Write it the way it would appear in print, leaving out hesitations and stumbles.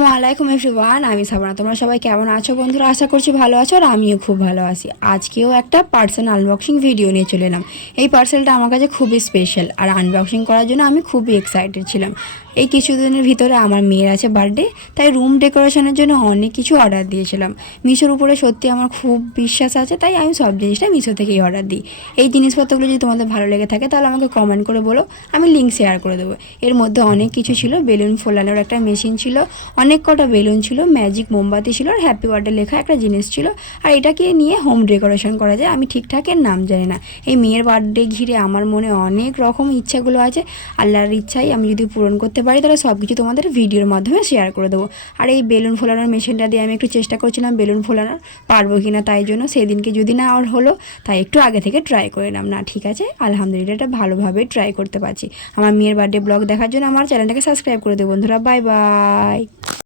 আসসালামু আলাইকুম এভরিওয়ান, আমি সাবানা। তোমরা সবাই কেমন আছো বন্ধুরা? আশা করছি ভালো আছো, আর আমিও খুব ভালো আছি। আজকেও একটা পার্সেল আনবক্সিং ভিডিও নিয়ে চলে এলাম। এই পার্সেলটা আমার কাছে খুবই স্পেশাল, আর আনবক্সিং করার জন্য আমি খুবই এক্সাইটেড ছিলাম। এই কিছুদিনের ভিতরে আমার মেয়ের আছে বার্থডে, তাই রুম ডেকোরেশনের জন্য অনেক কিছু অর্ডার দিয়েছিলাম। মিশোর উপরে সত্যি আমার খুব বিশ্বাস আছে, তাই আমি সব জিনিসটা মিশো থেকেই অর্ডার দিই। এই জিনিসপত্রগুলো যদি তোমাদের ভালো লেগে থাকে তাহলে আমাকে কমেন্ট করে বলো, আমি লিঙ্ক শেয়ার করে দেবো। এর মধ্যে অনেক কিছু ছিল। বেলুন ফোলানোর একটা মেশিন ছিল, অনেক কটা বেলুন ছিল, ম্যাজিক মোমবাতি ছিল, আর হ্যাপি বার্থডে লেখা একটা জিনিস ছিল। আর এটাকে নিয়ে হোম ডেকোরেশন করা যায়, আমি ঠিকঠাক এর নাম জানি না। এই মেয়ের বার্থডে ঘিরে আমার মনে অনেক রকম ইচ্ছাগুলো আছে। আল্লাহর ইচ্ছাই আমি যদি পূরণ করতে পারি তাহলে সব কিছু তোমাদের ভিডিওর মাধ্যমে শেয়ার করে দেবো। আর এই বেলুন ফোলানোর মেশিনটা দিয়ে আমি একটু চেষ্টা করছিলাম বেলুন ফোলানোর পারবো কি না, তাই জন্য সেদিনকে যদি না আর হলো, তাই একটু আগে থেকে ট্রাই করে নিলাম। না, ঠিক আছে, আলহামদুলিল্লাহ, এটা ভালোভাবে ট্রাই করতে পারছি। আমার মেয়ের বার্থডে ব্লগ দেখার জন্য আমার চ্যানেলটাকে সাবস্ক্রাইব করে দেবো বন্ধুরা। Bye bye.